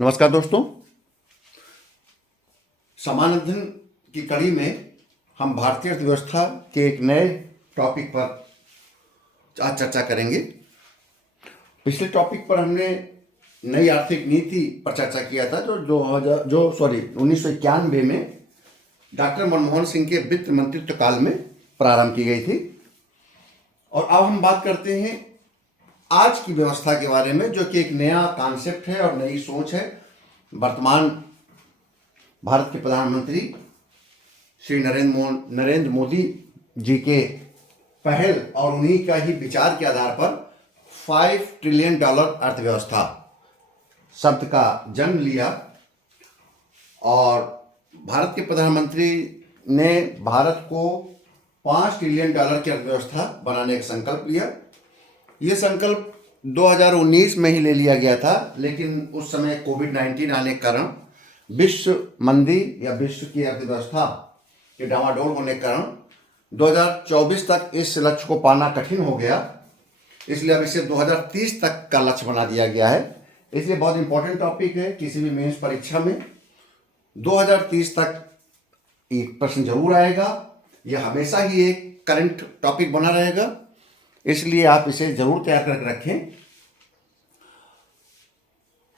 नमस्कार दोस्तों। समान अध्ययन की कड़ी में हम भारतीय अर्थव्यवस्था के एक नए टॉपिक पर आज चर्चा करेंगे। पिछले टॉपिक पर हमने नई आर्थिक नीति पर चर्चा किया था जो 1991 में डॉक्टर मनमोहन सिंह के वित्त मंत्रित्व काल में प्रारंभ की गई थी। और अब हम बात करते हैं आज की व्यवस्था के बारे में, जो कि एक नया कॉन्सेप्ट है और नई सोच है। वर्तमान भारत के प्रधानमंत्री श्री नरेंद्र मोदी जी के पहल और उन्हीं का ही विचार के आधार पर $5 ट्रिलियन अर्थव्यवस्था शब्द का जन्म लिया और भारत के प्रधानमंत्री ने भारत को $5 ट्रिलियन की अर्थव्यवस्था बनाने का संकल्प लिया। ये संकल्प 2019 में ही ले लिया गया था, लेकिन उस समय कोविड-19 आने के कारण विश्व मंदी या विश्व की अर्थव्यवस्था के डामाडोल होने के कारण 2024 तक इस लक्ष्य को पाना कठिन हो गया। इसलिए अब इसे 2030 तक का लक्ष्य बना दिया गया है। इसलिए बहुत इंपॉर्टेंट टॉपिक है। किसी भी मेंस परीक्षा में 2030 तक एक प्रश्न जरूर आएगा। यह हमेशा ही एक करंट टॉपिक बना रहेगा, इसलिए आप इसे जरूर तैयार करके रखें।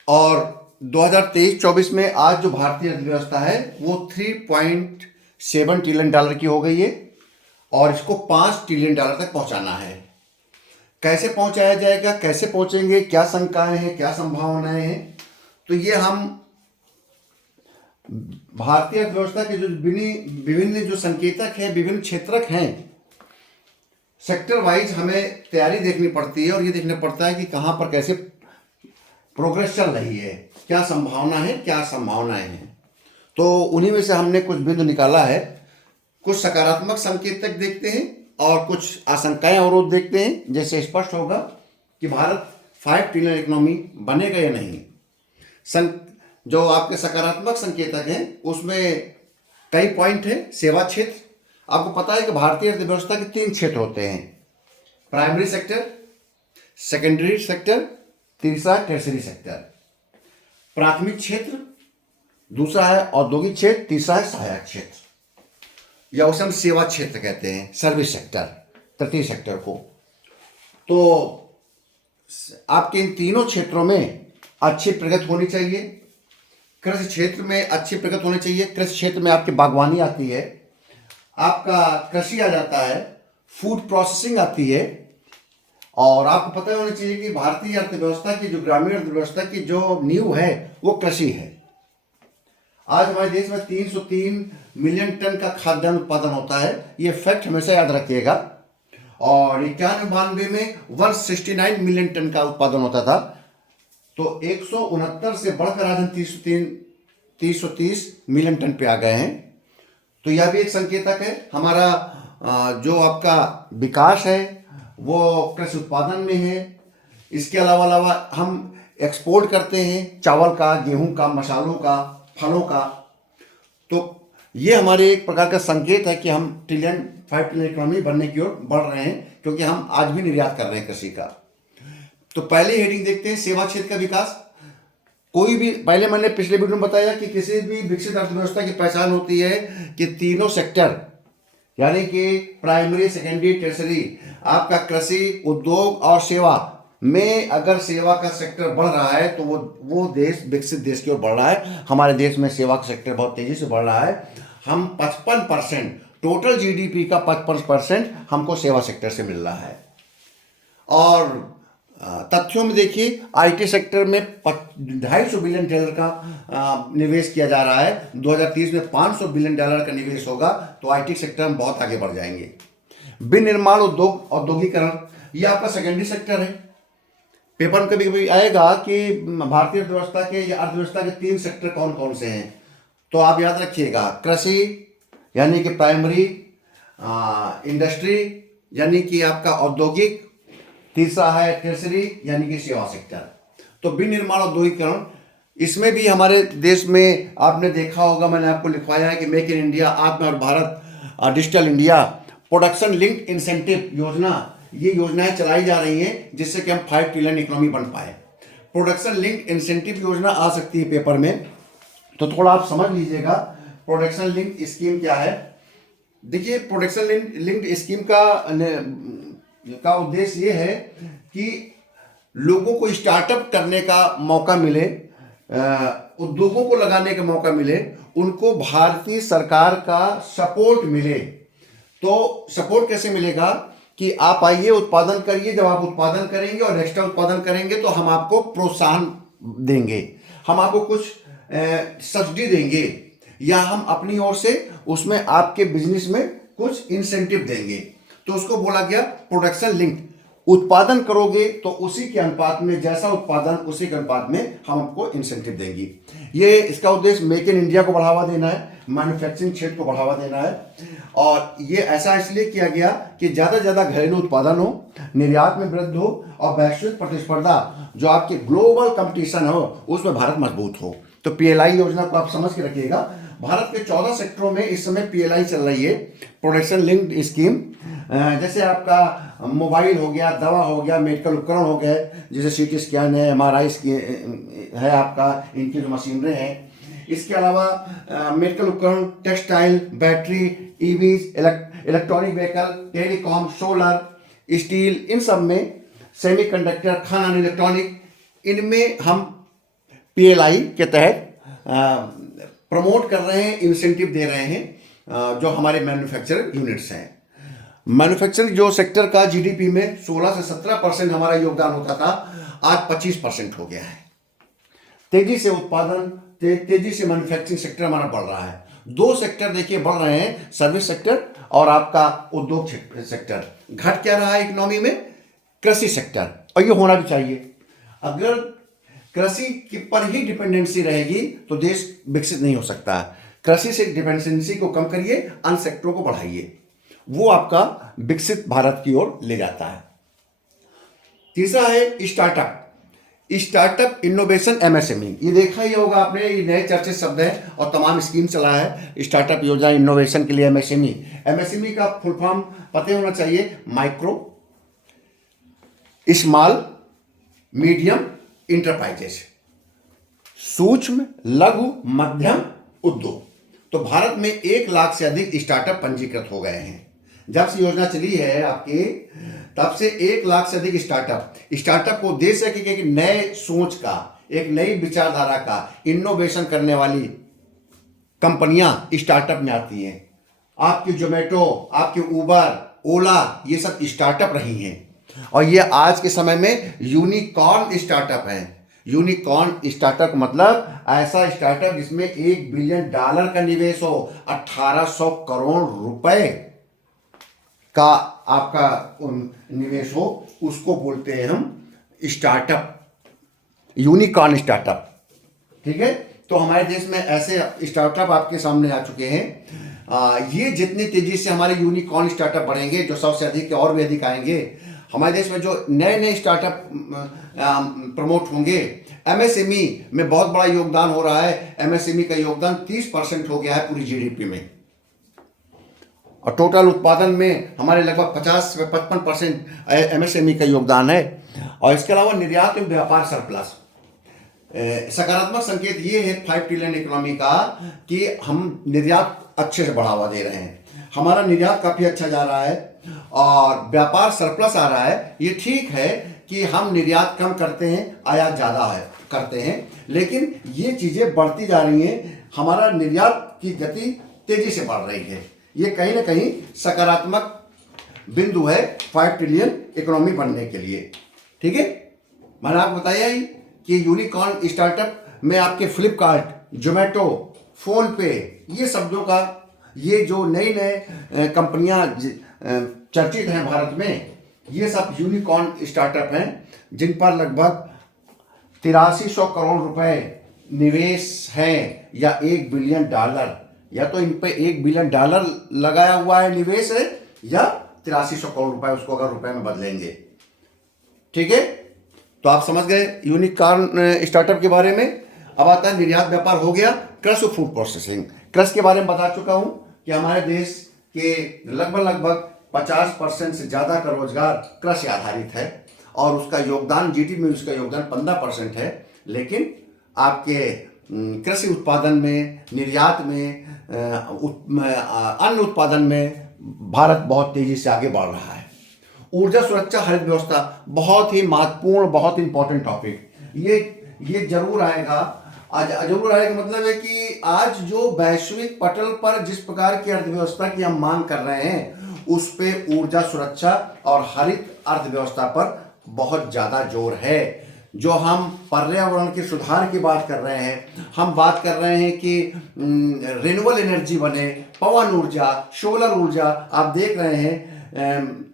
और 2023-24 में आज जो भारतीय अर्थव्यवस्था है वो $3.7 ट्रिलियन की हो गई है और इसको $5 ट्रिलियन तक पहुंचाना है। कैसे पहुंचाया जाएगा, कैसे पहुंचेंगे, क्या शंकाएं हैं, क्या संभावनाएं हैं, तो ये हम भारतीय अर्थव्यवस्था के जो विभिन्न जो संकेतक हैं, विभिन्न क्षेत्रक हैं, सेक्टर वाइज हमें तैयारी देखनी पड़ती है और ये देखना पड़ता है कि कहाँ पर कैसे प्रोग्रेस चल रही है, क्या संभावना है, क्या संभावनाएं हैं। तो उन्हीं में से हमने कुछ बिंदु निकाला है। कुछ सकारात्मक संकेतक देखते हैं और कुछ आशंकाएं अवरोध देखते हैं। जैसे स्पष्ट होगा कि भारत 5 ट्रिलियन इकोनॉमी बनेगा या नहीं। जो आपके सकारात्मक संकेतक हैं उसमें कई पॉइंट है। सेवा क्षेत्र, आपको पता है कि भारतीय अर्थव्यवस्था के 3 क्षेत्र होते हैं: प्राइमरी सेक्टर, सेकेंडरी सेक्टर, तीसरा टर्सरी सेक्टर। प्राथमिक क्षेत्र, दूसरा है औद्योगिक क्षेत्र, तीसरा है सहायक क्षेत्र, या उसे हम सेवा क्षेत्र कहते हैं, सर्विस सेक्टर, तृतीय सेक्टर को। तो आपके इन तीनों क्षेत्रों में अच्छी प्रगति होनी चाहिए। कृषि क्षेत्र में अच्छी प्रगति होनी चाहिए। कृषि क्षेत्र में आपकी बागवानी आती है, आपका कृषि आ जाता है, फूड प्रोसेसिंग आती है। और आपको पता होना चाहिए कि भारतीय अर्थव्यवस्था की जो ग्रामीण अर्थव्यवस्था की जो नींव है वो कृषि है। आज हमारे देश में 303 मिलियन टन का खाद्यान्न उत्पादन होता है। ये फैक्ट हमेशा याद रखिएगा। और 91-92 में 169 मिलियन टन का उत्पादन होता था। तो 169 से बढ़कर आज हम 330 मिलियन टन पे आ गए हैं। तो यह भी एक संकेतक है। हमारा जो आपका विकास है वो कृषि उत्पादन में है। इसके अलावा हम एक्सपोर्ट करते हैं चावल का, गेहूं का, मसालों का, फलों का। तो ये हमारे एक प्रकार का संकेत है कि हम 5 ट्रिलियन इकोनॉमी बनने की ओर बढ़ रहे हैं, क्योंकि हम आज भी निर्यात कर रहे हैं कृषि का। तो पहले हेडिंग देखते हैं, सेवा क्षेत्र का विकास। कोई भी, पहले मैंने पिछले वीडियो में बताया कि किसी भी विकसित अर्थव्यवस्था की पहचान होती है कि तीनों सेक्टर, यानी कि प्राइमरी, सेकेंडरी, टर्सरी, आपका कृषि, उद्योग और सेवा में अगर सेवा का सेक्टर बढ़ रहा है तो वो देश विकसित देश की ओर बढ़ रहा है। हमारे देश में सेवा का सेक्टर बहुत तेजी से बढ़ रहा है। हम 55%, टोटल जीडीपी का 55% हमको सेवा सेक्टर से मिल रहा है। और तथ्यों में देखिए, आईटी सेक्टर में $250 बिलियन का निवेश किया जा रहा है। 2030 में $500 बिलियन का निवेश होगा। तो आईटी सेक्टर में बहुत आगे बढ़ जाएंगे। विनिर्माण उद्योग, औद्योगिकरण, ये आपका सेकेंडरी सेक्टर है। पेपर में कभी कभी आएगा कि भारतीय अर्थव्यवस्था के या अर्थव्यवस्था के 3 सेक्टर कौन कौन से हैं। तो आप याद रखिएगा, कृषि यानी कि प्राइमरी, इंडस्ट्री यानी कि आपका औद्योगिक, तीसरा है टर्सरी यानी कि सेवा सेक्टर। तो विनिर्माण औद्योगिकरण, इसमें भी हमारे देश में आपने देखा होगा, मैंने आपको लिखवाया है कि मेक इन इंडिया, आत्मनिर्भर Bharat, digital India, production linked incentive योजना, ये योजनाएं चलाई जा रही हैं जिससे कि हम 5 ट्रिलियन इकोनॉमी बन पाए। प्रोडक्शन लिंक इंसेंटिव योजना आ सकती है पेपर में, तो थोड़ा आप समझ लीजिएगा प्रोडक्शन लिंक स्कीम क्या है। देखिए प्रोडक्शन लिंक्ड स्कीम का उद्देश्य ये है कि लोगों को स्टार्टअप करने का मौका मिले, उद्योगों को लगाने का मौका मिले, उनको भारतीय सरकार का सपोर्ट मिले। तो सपोर्ट कैसे मिलेगा कि आप आइए उत्पादन करिए, जब आप उत्पादन करेंगे और एक्स्ट्रा उत्पादन करेंगे तो हम आपको प्रोत्साहन देंगे, हम आपको कुछ सब्सिडी देंगे, या हम अपनी ओर से उसमें आपके बिजनेस में कुछ इंसेंटिव देंगे। तो उसको बोला गया प्रोडक्शन लिंक। उत्पादन करोगे तो उसी के अनुपात में, जैसा उत्पादन उसी के अनुपात में हम आपको इंसेंटिव देंगे। ये इसका उद्देश्य मेक इन इंडिया को बढ़ावा देना है, मैन्युफैक्चरिंग क्षेत्र को बढ़ावा देना है। और ये ऐसा इसलिए किया गया कि ज़्यादा से ज़्यादा घरेलू उत्पादन हो, निर्यात में वृद्धि हो और वैश्विक प्रतिस्पर्धा जो आपके ग्लोबल कंपटीशन हो उसमें भारत मजबूत हो। तो पीएलआई योजना को आप समझ के रखिएगा। भारत के 14 सेक्टरों में इस समय पीएलआई चल रही है, प्रोडक्शन लिंक्ड स्कीम। जैसे आपका मोबाइल हो गया, दवा हो गया, मेडिकल उपकरण हो गए, जैसे सीटी स्कैन है, एमआरआई है, आपका इनकी जो मशीनरी हैं। इसके अलावा मेडिकल उपकरण, textile, battery, EVs, electronic vehicle, telecom, solar, steel, इन सब में, सेमीकंडक्टर, खान इलेक्ट्रॉनिक, इनमें हम पीएलआई के तहत प्रमोट कर रहे हैं, इंसेंटिव दे रहे हैं जो हमारे मैन्युफैक्चरिंग यूनिट्स हैं। मैन्युफैक्चरिंग जो सेक्टर का जीडीपी में 16 से 17% हमारा योगदान होता था, आज 25% हो गया है। तेजी से उत्पादन, तेजी से मैन्युफैक्चरिंग सेक्टर हमारा बढ़ रहा है। दो सेक्टर देखिए बढ़ रहे हैं, सर्विस सेक्टर और आपका उद्योग सेक्टर। घट क्या रहा है इकोनॉमी में? कृषि सेक्टर। और ये होना भी चाहिए। अगर कृषि पर ही डिपेंडेंसी रहेगी तो देश विकसित नहीं हो सकता। कृषि से डिपेंडेंसी को कम करिए, अन्य सेक्टरों को बढ़ाइए, वो आपका विकसित भारत की ओर ले जाता है। तीसरा है स्टार्टअप। Startup, innovation, MSME. ये देखा ही होगा आपने, ये नए चर्चित शब्द है और तमाम स्कीम चला है स्टार्टअप योजना, इनोवेशन के लिए एमएसएमई। एमएसएमई का फुल फॉर्म पता होना चाहिए, माइक्रो, स्मॉल, मीडियम इंटरप्राइजेस, सूक्ष्म, लघु, मध्यम उद्योग। तो भारत में 1 लाख से अधिक स्टार्टअप पंजीकृत हो गए हैं। जब से योजना चली है आपके, तब से 1 लाख से अधिक स्टार्टअप को उद्देश्य है कि एक नए सोच का, एक नई विचारधारा का, इनोवेशन करने वाली कंपनियां स्टार्टअप में आती हैं। आपकी जोमेटो, आपके उबर, ओला, ये सब स्टार्टअप रही हैं। और ये आज के समय में यूनिकॉर्न स्टार्टअप हैं। यूनिकॉर्न स्टार्टअप मतलब ऐसा स्टार्टअप जिसमें $1 बिलियन का निवेश हो, 1800 करोड़ रुपए का आपका निवेश हो, उसको बोलते हैं हम स्टार्टअप, यूनिकॉर्न स्टार्टअप। ठीक है, तो हमारे देश में ऐसे स्टार्टअप आपके सामने आ चुके हैं। ये जितनी तेजी से हमारे यूनिकॉर्न स्टार्टअप बढ़ेंगे, जो 100 से अधिक और भी अधिक आएंगे, हमारे देश में जो नए नए स्टार्टअप प्रमोट होंगे। एमएसएमई में बहुत बड़ा योगदान हो रहा है। एमएसएमई का योगदान 30% हो गया है पूरी जीडीपी में, और टोटल उत्पादन में हमारे लगभग 50 से 55% एमएसएमई का योगदान है। और इसके अलावा निर्यात एवं व्यापार सरप्लस, सकारात्मक संकेत ये है 5 ट्रिलियन इकोनॉमी का कि हम निर्यात अच्छे से बढ़ावा दे रहे हैं। हमारा निर्यात काफ़ी अच्छा जा रहा है और व्यापार सरप्लस आ रहा है। ये ठीक है कि हम निर्यात कम करते हैं, आयात ज़्यादा है करते हैं, लेकिन ये चीज़ें बढ़ती जा रही हैं। हमारा निर्यात की गति तेज़ी से बढ़ रही है। ये कहीं ना कहीं सकारात्मक बिंदु है 5 ट्रिलियन इकोनॉमी बनने के लिए। ठीक है, मैंने आपको बताया ही कि यूनिकॉर्न स्टार्टअप में आपके फ्लिपकार्ट, जोमेटो, फोन पे, ये शब्दों का, ये जो नई नए कंपनियां चर्चित हैं भारत में, ये सब यूनिकॉर्न स्टार्टअप हैं जिन पर लगभग 8300 करोड़ रुपए निवेश हैं, या $1 बिलियन, या तो इन पे $1 बिलियन लगाया हुआ है, निवेश है, या 8300 करोड़ रुपए, उसको अगर रुपए में बदलेंगे। ठीक है, तो आप समझ गए यूनिकॉर्न स्टार्टअप के बारे में। अब आता है निर्यात व्यापार हो गया। कृषि फूड प्रोसेसिंग, कृषि के बारे में बता चुका हूं कि हमारे देश के लगभग 50% से ज़्यादा का रोजगार कृषि आधारित है। और उसका योगदान जीडीपी में उसका योगदान 15% है, लेकिन आपके कृषि उत्पादन में, निर्यात में, अन्न उत्पादन में भारत बहुत तेजी से आगे बढ़ रहा है। ऊर्जा सुरक्षा, हरित व्यवस्था बहुत ही महत्वपूर्ण, बहुत इंपॉर्टेंट टॉपिक। ये जरूर आएगा, आज जरूर आएगा। मतलब है कि आज जो वैश्विक पटल पर जिस प्रकार की अर्थव्यवस्था की हम मांग कर रहे हैं, उस पे ऊर्जा सुरक्षा और हरित अर्थव्यवस्था पर बहुत ज्यादा जोर है। जो हम पर्यावरण के सुधार की बात कर रहे हैं, हम बात कर रहे हैं कि रिन्यूएबल एनर्जी बने, पवन ऊर्जा, सोलर ऊर्जा। आप देख रहे हैं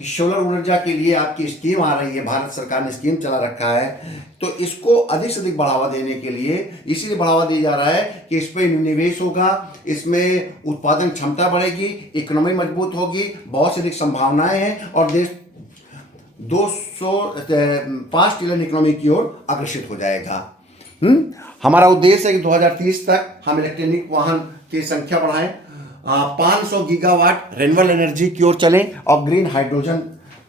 सोलर ऊर्जा के लिए आपकी स्कीम आ रही है, भारत सरकार ने स्कीम चला रखा है। तो इसको अधिक से अधिक बढ़ावा देने के लिए इसीलिए बढ़ावा दिया जा रहा है कि इस पर निवेश होगा, इसमें उत्पादन क्षमता बढ़ेगी, इकोनॉमी मजबूत होगी, बहुत सी अधिक संभावनाएं हैं और देश 205 ट्रिलियन इकोनॉमी की ओर अग्रसित हो जाएगा। हमारा उद्देश्य है कि 2030 तक हम इलेक्ट्रॉनिक वाहन की संख्या बढ़ाएं, 500 गीगावाट रिन्यूएबल एनर्जी की ओर चलें और ग्रीन हाइड्रोजन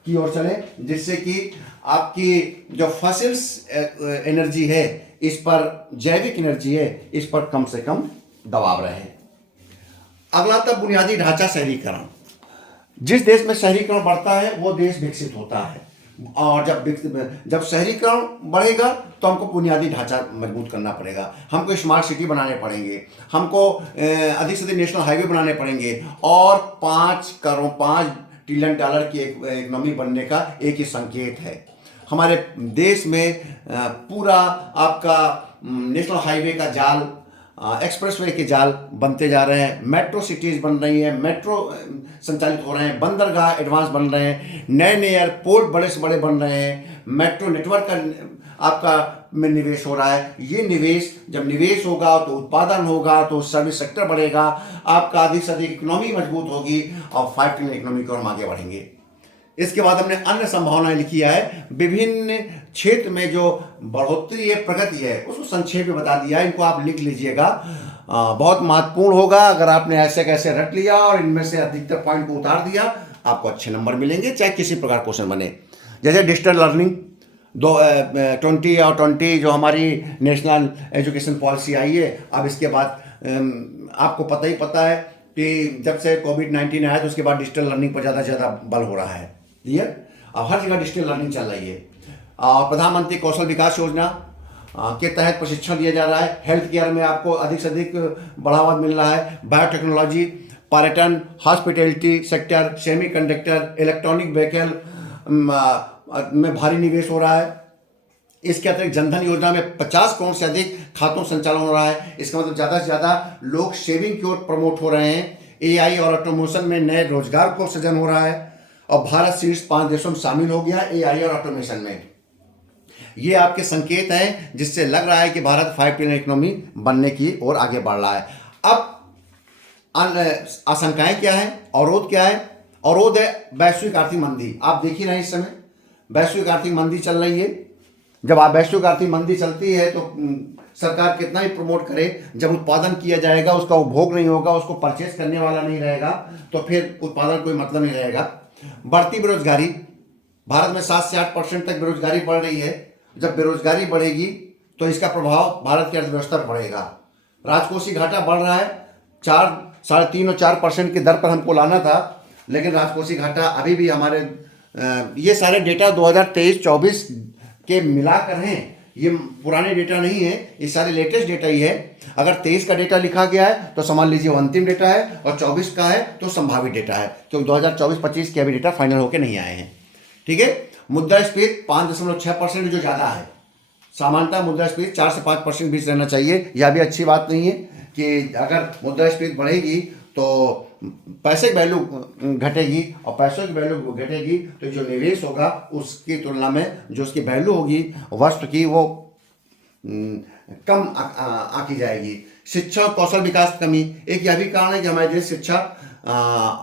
की ओर चलें, जिससे कि आपकी जो फॉसिल्स एनर्जी है, इस पर जैविक एनर्जी है, इस पर कम से कम दबाव रहे। अगला था बुनियादी ढांचा शहरीकरण। जिस देश में शहरीकरण बढ़ता है वो देश विकसित होता है, और जब शहरीकरण बढ़ेगा तो हमको बुनियादी ढांचा मजबूत करना पड़ेगा, हमको स्मार्ट सिटी बनाने पड़ेंगे, हमको अधिक से अधिक नेशनल हाईवे बनाने पड़ेंगे, और 5 ट्रिलियन डॉलर की इकोनॉमी बनने का एक ही संकेत है। हमारे देश में पूरा आपका नेशनल हाईवे का जाल, एक्सप्रेसवे के जाल बनते जा रहे हैं, मेट्रो सिटीज़ बन रही हैं, मेट्रो संचालित हो रहे हैं, बंदरगाह एडवांस बन रहे हैं, नए नए एयरपोर्ट बड़े से बड़े बन रहे हैं, मेट्रो नेटवर्क का आपका में निवेश हो रहा है। ये निवेश, जब निवेश होगा तो उत्पादन होगा, तो सर्विस सेक्टर बढ़ेगा, आपका अधिक से अधिक इकोनॉमी मजबूत होगी और 5 ट्रिलियन इकोनॉमी की ओर हम आगे बढ़ेंगे। इसके बाद हमने अन्य संभावनाएं लिखी है, विभिन्न क्षेत्र में जो बढ़ोतरी है, प्रगति है, उसको संक्षेप में बता दिया है। इनको आप लिख लीजिएगा, बहुत महत्वपूर्ण होगा। अगर आपने ऐसे कैसे रट लिया और इनमें से अधिकतर पॉइंट को उतार दिया, आपको अच्छे नंबर मिलेंगे, चाहे किसी प्रकार क्वेश्चन बने। जैसे डिजिटल लर्निंग 20 और 20 जो हमारी नेशनल एजुकेशन पॉलिसी आई है, अब इसके बाद आपको पता है कि जब से कोविड-19 आया तो उसके बाद डिजिटल लर्निंग पर ज़्यादा से ज़्यादा बल हो रहा है। क्लियर? अब हर जगह डिजिटल लर्निंग चल रही है। और प्रधानमंत्री कौशल विकास योजना के तहत प्रशिक्षण दिया जा रहा है। हेल्थ केयर में आपको अधिक से अधिक बढ़ावा मिल रहा है। बायोटेक्नोलॉजी, पर्यटन, hospitality sector, semiconductor, electronic vehicle में भारी निवेश हो रहा है। इसके अतिरिक्त जनधन योजना में 50 करोड़ से अधिक खातों संचालन हो रहा है। इसका मतलब ज़्यादा से ज़्यादा लोग सेविंग की ओर प्रमोट हो रहे हैं। एआई और ऑटोमेशन में नए रोजगार को सृजन हो रहा है और भारत शीर्ष 5 देशों में शामिल हो गया एआई और ऑटोमेशन में। ये आपके संकेत हैं जिससे लग रहा है कि भारत 5 ट्रिलियन इकोनॉमी बनने की ओर आगे बढ़ रहा है। अब आशंकाएं क्या है, अवरोध क्या है? अवरोध है वैश्विक आर्थिक मंदी। आप देख ही रहे हैं इस समय वैश्विक आर्थिक मंदी चल रही है। जब आप वैश्विक आर्थिक मंदी चलती है तो सरकार कितना ही प्रमोट करे, जब उत्पादन किया जाएगा उसका उपभोग नहीं होगा, उसको परचेस करने वाला नहीं रहेगा, तो फिर उत्पादन कोई मतलब नहीं रहेगा। बढ़ती बेरोजगारी, भारत में 7 से 8% तक बेरोजगारी बढ़ रही है। जब बेरोजगारी बढ़ेगी तो इसका प्रभाव भारत की अर्थव्यवस्था पर पड़ेगा। राजकोषीय घाटा बढ़ रहा है, 3.5 और 4% की दर पर हमको लाना था, लेकिन राजकोषीय घाटा अभी भी हमारे ये सारे डेटा 2023-24 के मिलाकर हैं, ये पुराने डेटा नहीं है, ये सारे लेटेस्ट डेटा ही है। अगर 23 का डेटा लिखा गया है तो समझ लीजिए वो अंतिम डेटा है, और 24 का है तो संभावित डेटा है, क्योंकि 2024-25 के अभी डेटा फाइनल होकर नहीं आए हैं। ठीक है। मुद्रास्फीति 5.6% जो ज़्यादा है। सामान्यतः मुद्रास्फीति 4 से 5% बीच रहना चाहिए। यह भी अच्छी बात नहीं है कि अगर मुद्रास्फीति बढ़ेगी तो पैसे की वैल्यू घटेगी, और पैसों की वैल्यू घटेगी तो जो निवेश होगा उसकी तुलना में जो उसकी वैल्यू होगी वस्तु की वो कम आकी जाएगी। शिक्षा और कौशल विकास की कमी एक यह भी कारण है कि हमारे देश शिक्षा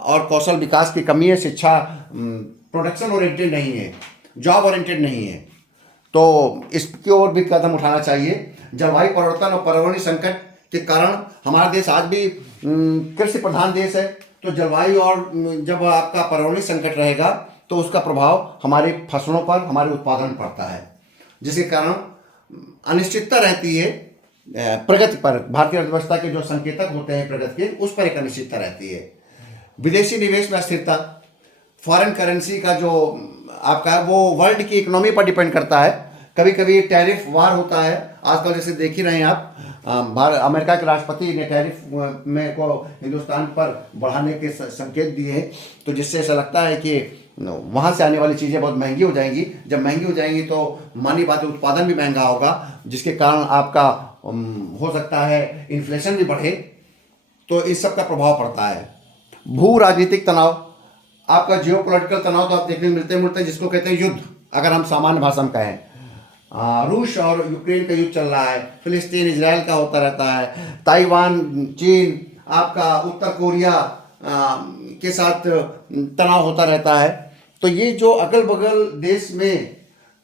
और कौशल विकास की कमी है। शिक्षा प्रोडक्शन ओरिएंटेड नहीं है, जॉब ओरिएंटेड नहीं है, तो इसकी ओर भी कदम उठाना चाहिए। जलवायु परिवर्तन और पर्यावरणीय संकट के कारण हमारा देश आज भी कृषि प्रधान देश है, तो जलवायु और जब आपका पर्यावरणीय संकट रहेगा तो तो उसका प्रभाव हमारे फसलों पर, हमारे उत्पादन पर पड़ता है, जिसके कारण अनिश्चितता रहती है प्रगति पर। भारतीय अर्थव्यवस्था के जो संकेतक होते हैं प्रगति के, उस पर एक अनिश्चितता रहती है। विदेशी निवेश में अस्थिरता, फॉरेन करेंसी का जो आपका है वो वर्ल्ड की इकोनॉमी पर डिपेंड करता है। कभी कभी टैरिफ वार होता है, आजकल जैसे देख ही रहे हैं आप, अमेरिका के राष्ट्रपति ने टैरिफ में को हिंदुस्तान पर बढ़ाने के संकेत दिए हैं, तो जिससे ऐसा लगता है कि वहाँ से आने वाली चीज़ें बहुत महंगी हो जाएंगी। जब महंगी हो जाएंगी तो मानी बात है उत्पादन भी महंगा होगा, जिसके कारण आपका हो सकता है इन्फ्लेशन भी बढ़े, तो इस सब का प्रभाव पड़ता है। भू राजनीतिक तनाव, आपका जियो पोलिटिकल तनाव तो आप देखने मिलते हैं, जिसको कहते हैं युद्ध, अगर हम सामान्य भाषा में कहें। रूस और यूक्रेन का युद्ध चल रहा है, फिलिस्तीन इजराइल का होता रहता है, ताइवान चीन, आपका उत्तर कोरिया के साथ तनाव होता रहता है। तो ये जो अगल बगल देश में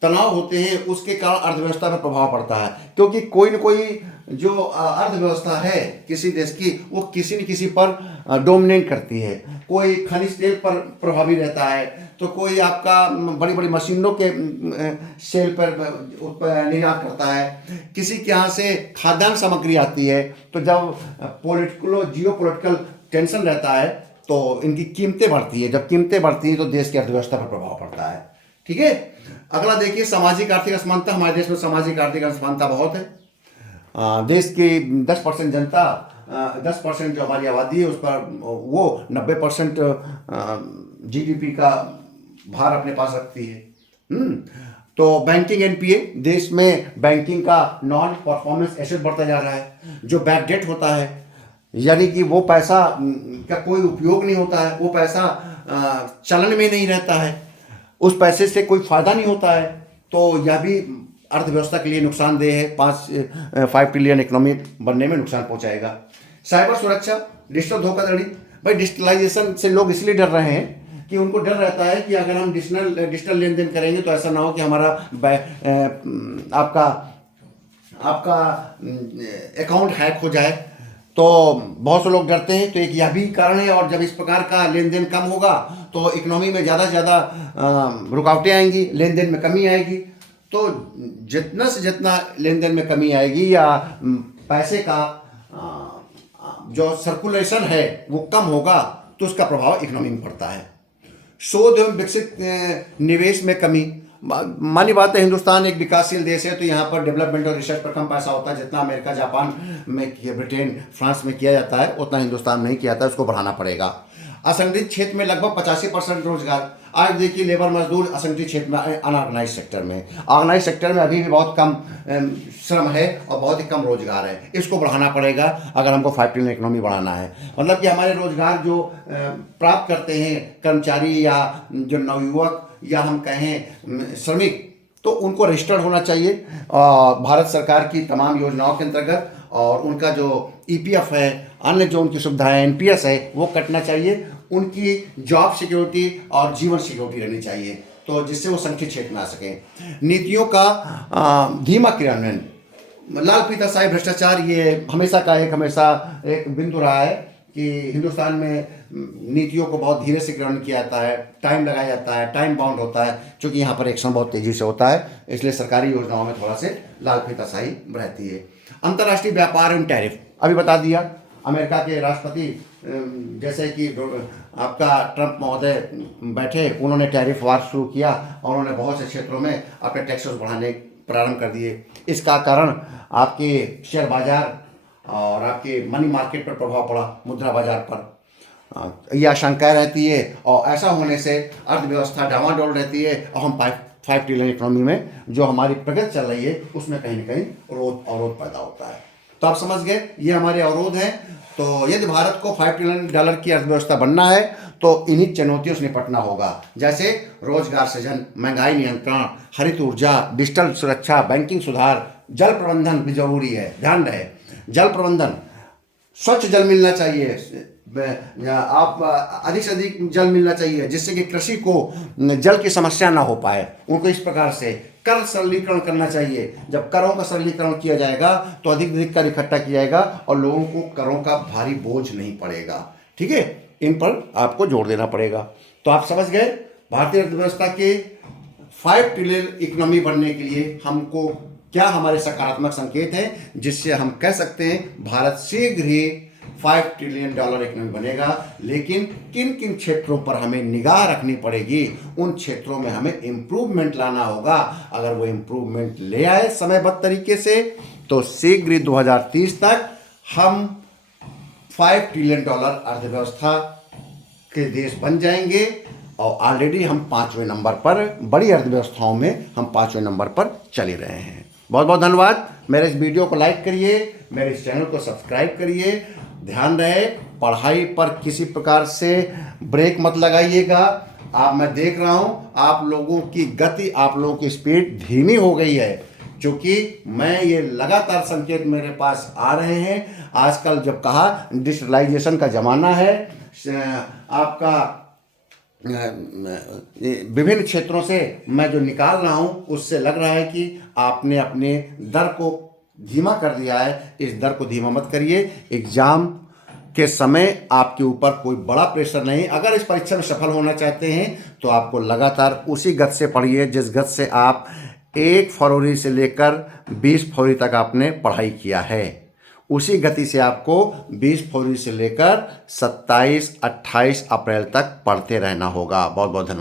तनाव होते हैं उसके कारण अर्थव्यवस्था पर प्रभाव पड़ता है, क्योंकि कोई न कोई जो अर्थव्यवस्था है किसी देश की, वो किसी न किसी पर डोमिनेट करती है। कोई खनिज तेल पर प्रभावी रहता है, तो कोई आपका बड़ी बड़ी मशीनों के सेल पर निर्यात करता है, किसी के यहाँ से खाद्यान्न सामग्री आती है। तो जब जियो पोलिटिकल टेंशन रहता है तो इनकी कीमतें बढ़ती है, जब कीमतें बढ़ती हैं तो देश की अर्थव्यवस्था पर प्रभाव पड़ता है। ठीक है, अगला देखिए सामाजिक आर्थिक असमानता। हमारे देश में सामाजिक आर्थिक असमानता बहुत है। देश की 10% जनता, 10% जो हमारी आबादी है उस पर वो 90% GDP का भार अपने पास रखती है। तो बैंकिंग एनपीए, देश में बैंकिंग का नॉन परफॉर्मेंस एसेट बढ़ता जा रहा है। जो बैड डेट होता है, यानी कि वो पैसा का कोई उपयोग नहीं होता है, वो पैसा चलन में नहीं रहता है, उस पैसे से कोई फायदा नहीं होता है, तो यह भी अर्थव्यवस्था के लिए नुकसानदेह है। 5 ट्रिलियन इकोनॉमी बनने में नुकसान पहुंचाएगा। साइबर सुरक्षा, डिजिटल धोखाधड़ी। भाई डिजिटलाइजेशन से लोग इसलिए डर रहे हैं कि उनको डर रहता है कि अगर हम डिजिटल लेन देन करेंगे तो ऐसा ना हो कि हमारा आपका अकाउंट हैक हो जाए, तो बहुत से लोग डरते हैं। तो एक यह भी कारण है, और जब इस प्रकार का लेन देन कम होगा तो इकोनॉमी में ज़्यादा से ज़्यादा रुकावटें आएंगी, लेन देन में कमी आएगी। तो जितना से जितना लेन देन में कमी आएगी या पैसे का जो सर्कुलेशन है वो कम होगा, तो उसका प्रभाव इकोनॉमी में पड़ता है। शोध एवं विकसित निवेश में कमी। मानी बात है, हिंदुस्तान एक विकासशील देश है, तो यहाँ पर डेवलपमेंट और रिसर्च पर कम पैसा होता है। जितना अमेरिका, जापान में, ब्रिटेन, फ्रांस में किया जाता है, उतना हिंदुस्तान में नहीं किया जाता है, उसको बढ़ाना पड़ेगा। असंगठित क्षेत्र में लगभग 85% रोजगार। आज देखिए लेबर मजदूर असंगठित क्षेत्र में, अनऑर्गेनाइज सेक्टर में, ऑर्गेनाइज सेक्टर में अभी भी बहुत कम श्रम है और बहुत ही कम रोजगार है। इसको बढ़ाना पड़ेगा अगर हमको 5 ट्रिलियन इकोनॉमी बढ़ाना है। मतलब कि हमारे रोजगार जो प्राप्त करते हैं कर्मचारी या जो नवयुवक या हम कहें श्रमिक, तो उनको रजिस्टर्ड होना चाहिए भारत सरकार की तमाम योजनाओं के अंतर्गत, और उनका जो EPF है, अन्य जो उनकी सुविधाएं NPS है, वो कटना चाहिए। उनकी जॉब सिक्योरिटी और जीवन सिक्योरिटी रहनी चाहिए, तो जिससे वो संगठित क्षेत्र में आ सकें। नीतियों का धीमा क्रियान्वयन, लाल फीताशाही भ्रष्टाचार, ये हमेशा एक बिंदु रहा है कि हिंदुस्तान में नीतियों को बहुत धीरे से क्रियान्वयन किया जाता है, टाइम लगाया जाता है, टाइम बाउंड होता है, क्योंकि यहाँ पर एक्शन बहुत तेजी से होता है, इसलिए सरकारी योजनाओं में थोड़ा से लाल फीताशाही रहती है। अंतर्राष्ट्रीय व्यापार एवं टैरिफ, अभी बता दिया। अमेरिका के राष्ट्रपति जैसे कि आपका ट्रंप महोदय बैठे, उन्होंने टैरिफ वार शुरू किया और उन्होंने बहुत से क्षेत्रों में अपने टैक्सेस बढ़ाने प्रारंभ कर दिए। इसका कारण आपके शेयर बाजार और आपके मनी मार्केट पर प्रभाव पड़ा, मुद्रा बाजार पर। यह आशंका रहती है, और ऐसा होने से अर्थव्यवस्था डामाडोल रहती है, और हम 5 ट्रिलियन इकोनॉमी में जो हमारी प्रगति चल रही है उसमें कहीं ना कहीं अवरोध पैदा होता है। तो आप समझ गए, ये हमारे अवरोध हैं। तो यदि भारत को $5 ट्रिलियन की अर्थव्यवस्था बनना है तो इन्हीं चुनौतियों से निपटना होगा, जैसे रोजगार सृजन, महंगाई नियंत्रण, हरित ऊर्जा, डिजिटल सुरक्षा, बैंकिंग सुधार, जल प्रबंधन भी जरूरी है। ध्यान रहे, जल प्रबंधन, स्वच्छ जल मिलना चाहिए, आप अधिक से अधिक जल मिलना चाहिए, जिससे कि कृषि को जल की समस्या ना हो पाए। उनको इस प्रकार से कर सरलीकरण करना चाहिए। जब करों का सरलीकरण किया जाएगा तो अधिक अधिक कर इकट्ठा किया जाएगा और लोगों को करों का भारी बोझ नहीं पड़ेगा। ठीक है, इन पर आपको जोर देना पड़ेगा। तो आप समझ गए, भारतीय अर्थव्यवस्था के 5 ट्रिलियन इकोनॉमी बनने के लिए हमको क्या हमारे सकारात्मक संकेत हैं जिससे हम कह सकते हैं भारत शीघ्र ही 5 ट्रिलियन डॉलर इकोनॉमी बनेगा। लेकिन किन किन क्षेत्रों पर हमें निगाह रखनी पड़ेगी, उन क्षेत्रों में हमें इम्प्रूवमेंट लाना होगा। अगर वो इम्प्रूवमेंट ले आए समयबद्ध तरीके से तो शीघ्र ही 2030 तक हम 5 ट्रिलियन डॉलर अर्थव्यवस्था के देश बन जाएंगे। और ऑलरेडी हम 5वें नंबर पर, बड़ी अर्थव्यवस्थाओं में हम 5वें नंबर पर चले रहे हैं। बहुत बहुत धन्यवाद। मेरे इस वीडियो को लाइक करिए, मेरे इस चैनल को सब्सक्राइब करिए। ध्यान रहे, पढ़ाई पर किसी प्रकार से ब्रेक मत लगाइएगा। मैं देख रहा हूँ आप लोगों की गति, आप लोगों की स्पीड धीमी हो गई है, क्योंकि मैं ये लगातार संकेत मेरे पास आ रहे हैं। आजकल जब कहा डिजिटलाइजेशन का ज़माना है, आपका विभिन्न क्षेत्रों से मैं जो निकाल रहा हूँ उससे लग रहा है कि आपने अपने दर को धीमा कर दिया है। इस दर को धीमा मत करिए। एग्ज़ाम के समय आपके ऊपर कोई बड़ा प्रेशर नहीं। अगर इस परीक्षा में सफल होना चाहते हैं तो आपको लगातार उसी गति से पढ़िए जिस गति से आप 1 फरवरी से लेकर 20 फरवरी तक आपने पढ़ाई किया है। उसी गति से आपको 20 फरवरी से लेकर 27-28 अप्रैल तक पढ़ते रहना होगा। बहुत बहुत धन्यवाद।